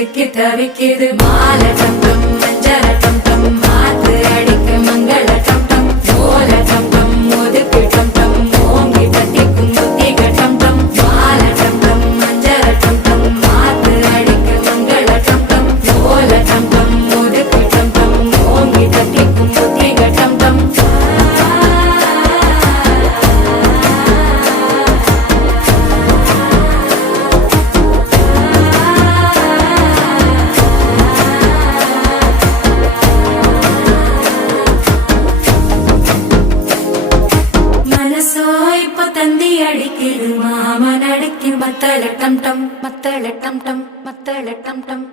சிக்கி தவிக்குது மால டம் டம் மஞ்சள டம் டம் மாத்து அடிக்க மங்கள டம் டம் ஓல டம் டம் ஒதுக்கு டம் டம் ஓங்கி தட்டிக்கும் புத்திக டம் டம் மால டம் டம் மஞ்சள டம் டம் மாத்து அடிக்க மங்கள டம் டம் ஓல டம் டம் ஒதுக்கு டம் டம் ஓங்கி தட்டிக்கும் புத்திக டம் டம் மனசோ இப்ப தந்தி அடிக்குது மாமன் அடிக்கு மத்தள டம் டம் மத்தள டம் டம் மத்தள டம் டம்